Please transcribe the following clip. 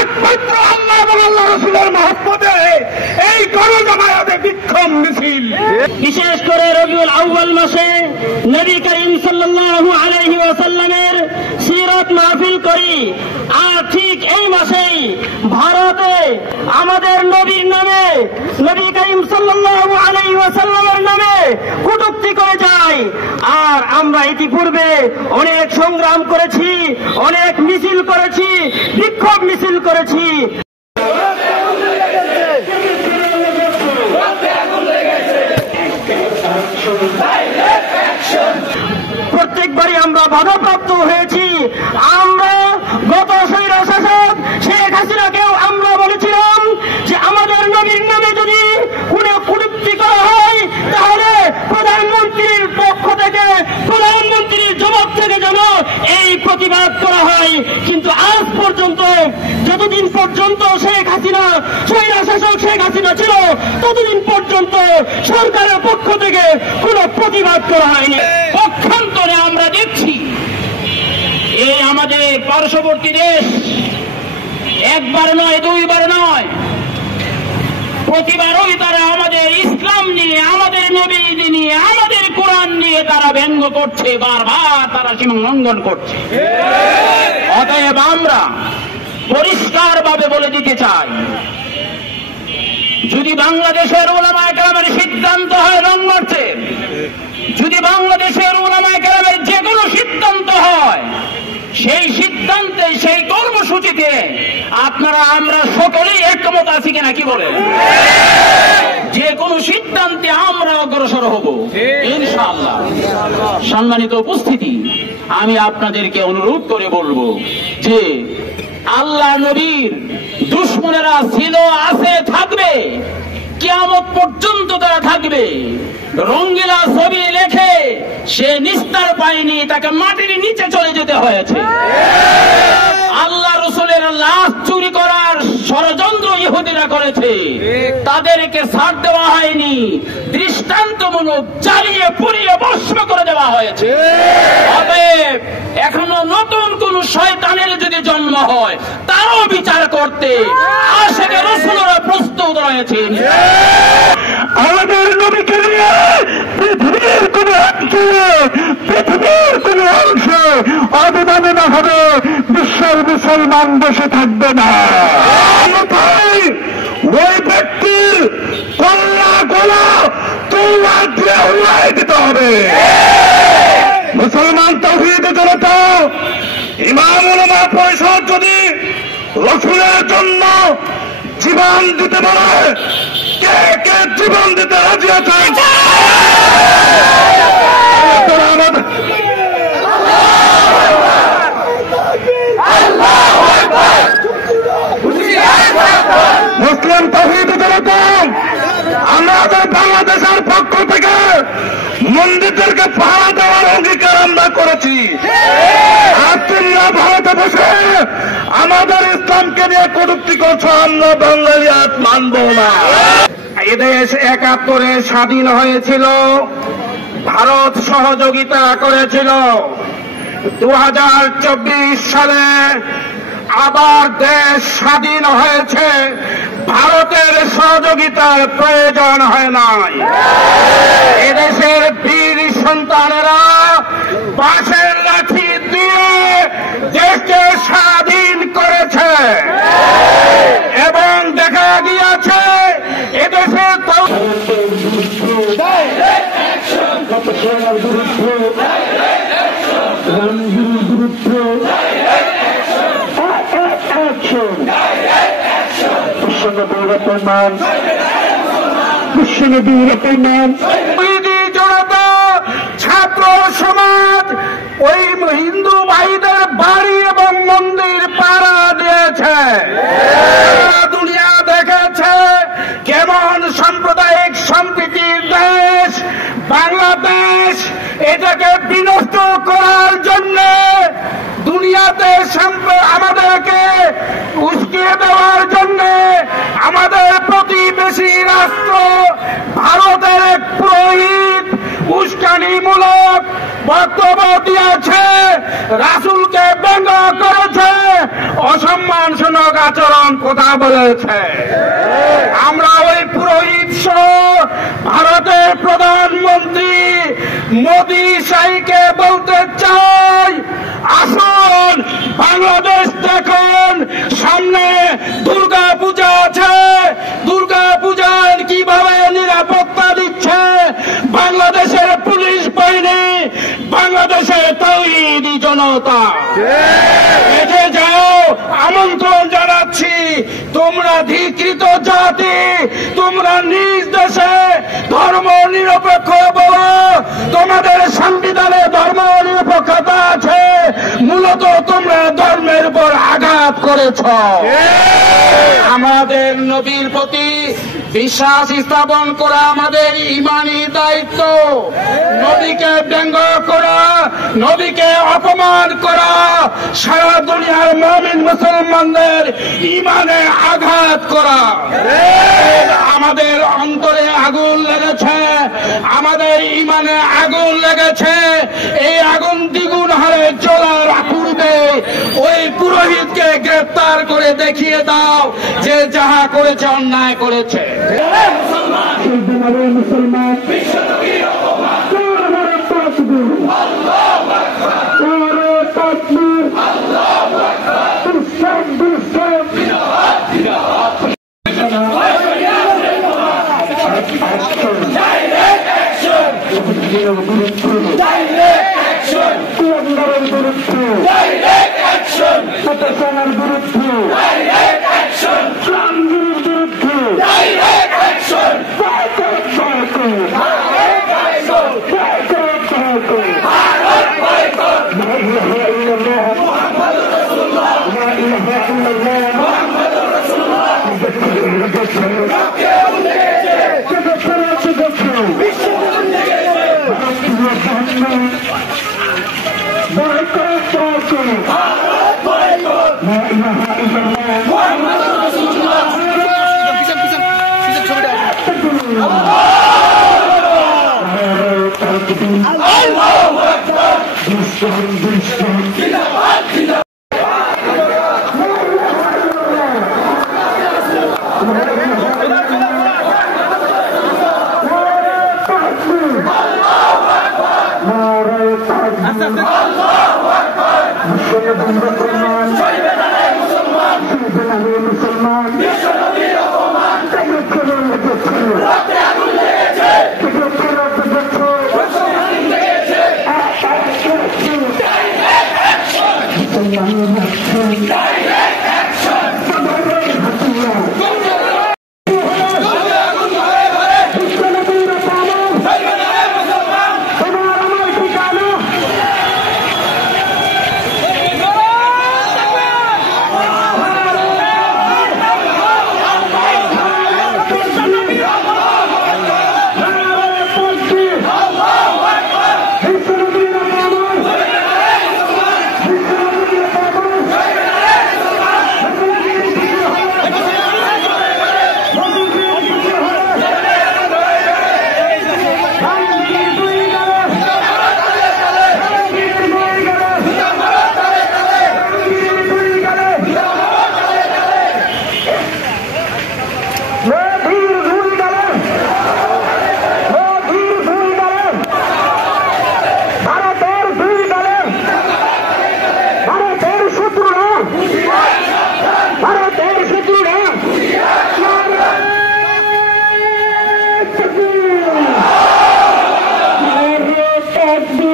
একমাত্র আল্লাহ এবং আল্লাহ রাসূলের মহব্বতে এই গণজমায়েতে বিক্ষোভ মিছিল। বিশেষ করে রবিউল আউয়াল মাসে নবী করিম সাল্লাল্লাহু আলাইহি ওয়াসাল্লামের সিরাত মাহফিল করি, আর ঠিক এই মাসেই ভারতে আমাদের নবীর নামে, নবী করিম সাল্লাল্লাহু আলাইহি ওয়াসাল্লামের নামে কটূক্তি করে যায়। আর আমরা ইতিপূর্বে অনেক সংগ্রাম করেছি, অনেক মিছিল করেছি, বিক্ষোভ মিছিল করেছি। প্রত্যেকবারই আমরা বাধাপ্রাপ্ত হয়েছি। আমরা গত স্বৈর শাসক শেখ হাসিনাকেও আমরা বলেছিলাম যে আমাদের নবীর নামে যদি কোনো কটূক্তি করা হয় তাহলে প্রধানমন্ত্রীর পক্ষ থেকে, প্রধানমন্ত্রীর জবাব থেকে যেন এই প্রতিবাদ করা হয়। কিন্তু আজ পর্যন্ত, যতদিন পর্যন্ত শেখ হাসিনা, স্বৈর শাসক শেখ হাসিনা ছিল, ততদিন পর্যন্ত সরকারের পক্ষ থেকে কোনো প্রতিবাদ করা হয়নি। পক্ষান্তরে আমরা দেখছি এই আমাদের পার্শ্ববর্তী দেশ একবার নয়, দুইবার নয়, প্রতিবারই তারা আমাদের ইসলাম নিয়ে, আমাদের নবী নিয়ে, আমাদের কোরআন নিয়ে তারা ব্যঙ্গ করছে, বারবার তারা সীমা লঙ্ঘন করছে। অতএব আমরা পরিষ্কারভাবে বলে দিতে চাই, যদি বাংলাদেশের উলামায়ে কেরামের সিদ্ধান্ত হয় রং মার্চের, যদি বাংলাদেশের উলামায়ে কেরামের যে কোনো সিদ্ধান্ত হয়, সেই সিদ্ধান্তে, সেই কর্মসূচিতে আপনারা আমরা সকলেই একমত আছি কিনা, কি বলেন? যে কোনো সিদ্ধান্তে আমরা অগ্রসর হব ইনশাআল্লাহ। সম্মানিত উপস্থিতি, আমি আপনাদেরকে অনুরোধ করে বলবো যে আল্লাহ নবীর দুশমনেরা ছিল, আছে, থাকবে, কিয়ামত পর্যন্ত তারা থাকবে। রঙ্গিলা ছবি লেখে সে নিস্তার পায়নি, তাকে মাটির নিচে চলে যেতে হয়েছে। আল্লাহ রাসূলের লাশ চুরি করার ষড়যন্ত্র ইহুদিরা করেছে, তাদেরকে ছাড় দেওয়া হয়নি, দৃষ্টান্তমূলক জ্বালিয়ে পুড়িয়ে ভস্ম করে দেওয়া হয়েছে। অতএব এখনো নতুন কোন শয়তানের যদি জন্ম হয়, তারও বিচার করতে আশিকে রাসূলরা প্রস্তুত রয়েছে। আমাদের নবীকে নিয়ে পৃথিবীর কোন অঞ্চলে, পৃথিবীর কোন অংশে অবমাননা হবে, বিশ্বের মুসলমান দেশে থাকবে না। ওই ব্যক্তির কল্লা গোলা তোলা দিয়ে উড়াই দিতে হবে। মুসলমান তাওহীদ জনতা, ইমাম উলামা পরিষদ যদি রাসূলের জন্য জীবন দিতে বলে, কে কে জীবন দিতে রাজি আছেন? মুসলিম তাওহীদ জনতা, আমাদের বাংলাদেশের পক্ষ থেকে মন্দিরদেরকে পাহারা দেওয়ার অঙ্গীকার আমরা করেছি। আর তোমরা ভারতে বসে আমাদের ইসলামকে নিয়ে কটূক্তি করছো, আমরা বাঙালি আর মানব না। এদেশ ৭১ স্বাধীন হয়েছিল, ভারত সহযোগিতা করেছিল। 2024 সালে আবার দেশ স্বাধীন হয়েছে, ভারতের সহযোগিতার প্রয়োজন হয় নাই। এদেশের বীর সন্তানেরা বাঁশের লাঠি দিয়ে দেশকে স্বাধীন করেছে এবং দেখা গিয়েছে এদেশে জনতা, ছাত্র সমাজ ওই হিন্দু ভাইদের বাড়ি এবং মন্দির পাড়া দিয়েছে। দুনিয়া দেখেছে কেমন সাম্প্রদায়িক সম্প্রীতির দেশ বাংলাদেশ। এটাকে বিনষ্ট করার জন্য দুনিয়াতে আমাদেরকে উস্কিয়ে দেওয়ার জন্য আমাদের প্রতিবেশী রাষ্ট্র ভারতের এক পুরোহিত উস্কানিমূলক বক্তব্য দিয়েছে, রাসূলকে ব্যঙ্গ করেছে, অসম্মানজনক আচরণ কথা বলেছে। আমরা ওই পুরোহিত সহ ভারতের প্রধানমন্ত্রী মোদী শাহীকে বলতে চাই, আসুন বাংলাদেশ দেখুন, সামনে দুর্গা পূজা আছে, দুর্গা পূজার কিভাবে নিরাপত্তা দিচ্ছে বাংলাদেশের পুলিশ বাহিনী, বাংলাদেশের তাওহীদি জনতা। এতে যাও, আমন্ত্রণ জানাচ্ছি। তোমরা ধিকৃত জাতি, তোমরা নিজ দেশে ধর্ম নিরপেক্ষ বলো, তোমাদের সংবিধানে ধর্ম নিরপেক্ষতা আছে, মূলত তোমরা ধর্মের উপর আঘাত করেছ। আমাদের নবীর প্রতি বিশ্বাস স্থাপন করা আমাদের ইমানি দায়িত্ব। নবীকে ব্যঙ্গ করা, নবীকে অপমান করা, সারা দুনিয়ার মুমিন মুসলমানদের ইমানে আঘাত করা। আমাদের অন্তরে আগুন লেগেছে, আমাদের ইমানে আগুন লেগেছে। এই আগুন দ্বিগুণ হারে জ্বলার পূর্বে ওই পুরোহিতকে গ্রেফতার করে দেখিয়ে দাও যে যাহা করেছে অন্যায় করেছে। Happy